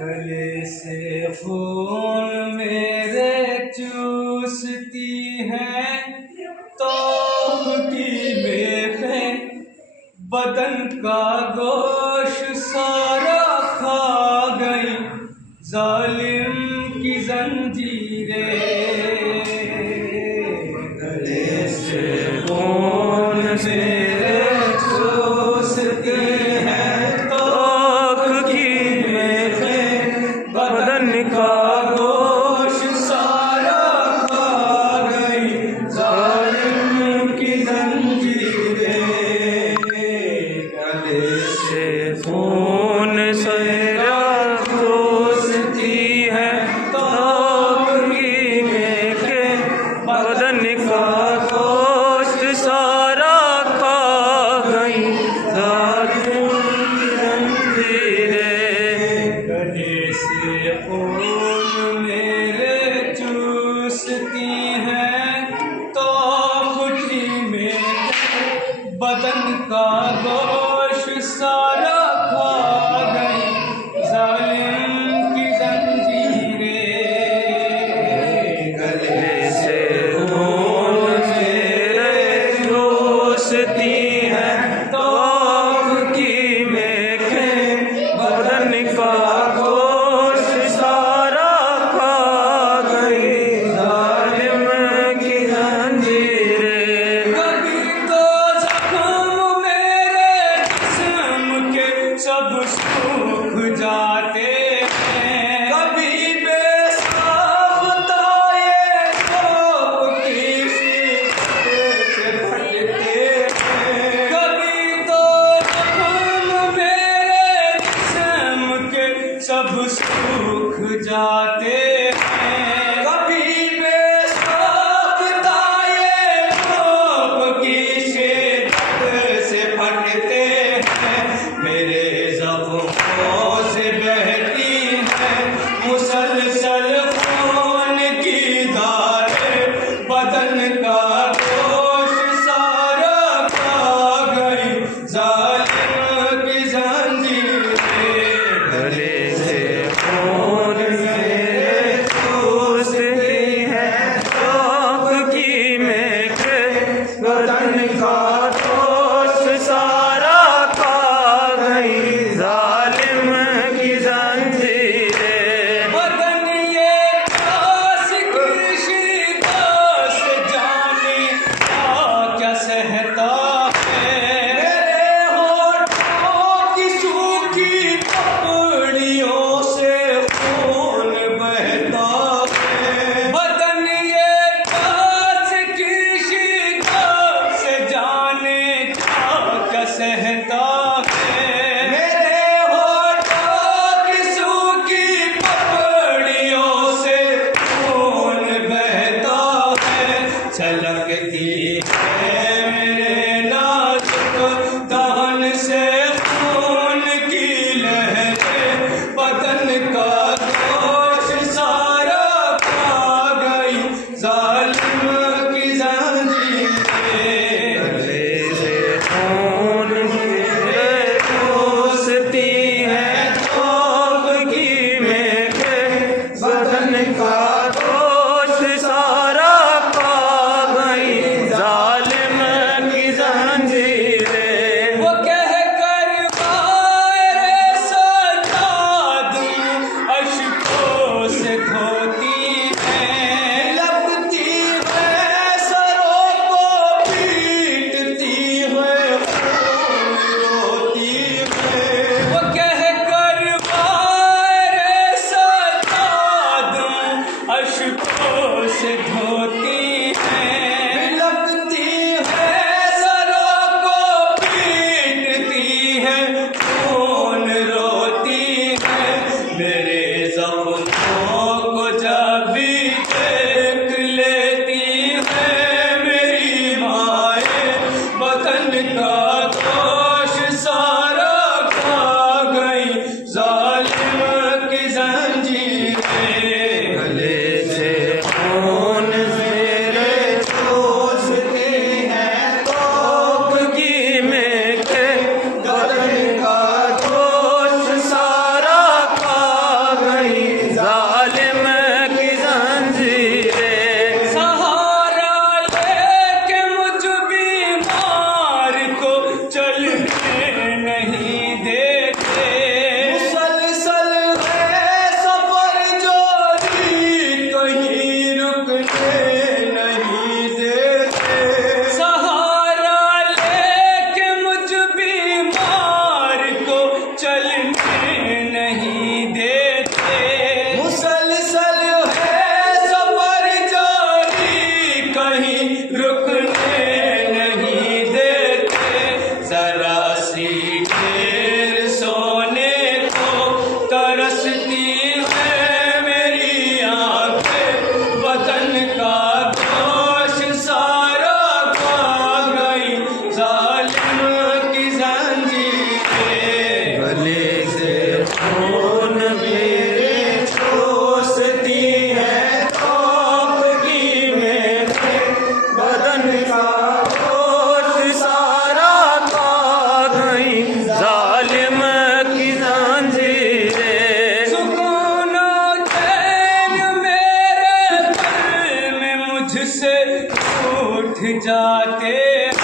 गले से खून मेरे चूसती है, तोप की बेखें बदन का गोश्त सारा खा गई, जालिम की जंजीरें। गले से खून मेरे चूसती है, तोप की बेखें बदन का गोश्त सारा खा गई, जालिम की जंजीरें। गले से खून मेरा चूसती है, तोप की बेखें बदन का गोश्त सारा खा गई, जालिम की जंजीरें। गले से खून मेरे चूसती है, तोप की बेखें बदन का गोश्त सारा खा गई, जालिम की जंजीरें। गले से खून मेरे चूसती है, तोप की बेखें बदन का गोश्त सारा खा गई, जालिम की जंजीरें। कभी तो जख्म मेरे जिस्म के सब सूख जाते हैं, कभी बेसाख्ता ये तोप की शीशे से फटते हैं। कभी तो जख्म मेरे जिस्म के सब सूख जाते हैं, कभी बेसाख्ता ये तोप की शिद्दत से फटते हैं। मेरे ज़ख्मों से बहती है मुसलसल खून की धारें, बदन का गोश्त सारा खा गई, जालिम की जंजीरें। गले से खून मेरे चूसती है, तोप की बेखें बदन का गोश्त सारा खा गई, जालिम की जंजीरें। बदन ये प्यास की शिद्दत से जाने क्या सहता है, मेरे होठों की सूखी पपड़ियों से खून बहता है। बदन ये प्यास की शिद्दत से जाने क्या सहता है, मेरे होठों की सूखी पपड़ियों से खून बहता है। छलकती है मेरे नाजुक दहन से खून की लहरें, बदन का गोश्त सारा खा गई, जालिम की जंजीरें। गले से खून मेरे उठ जाते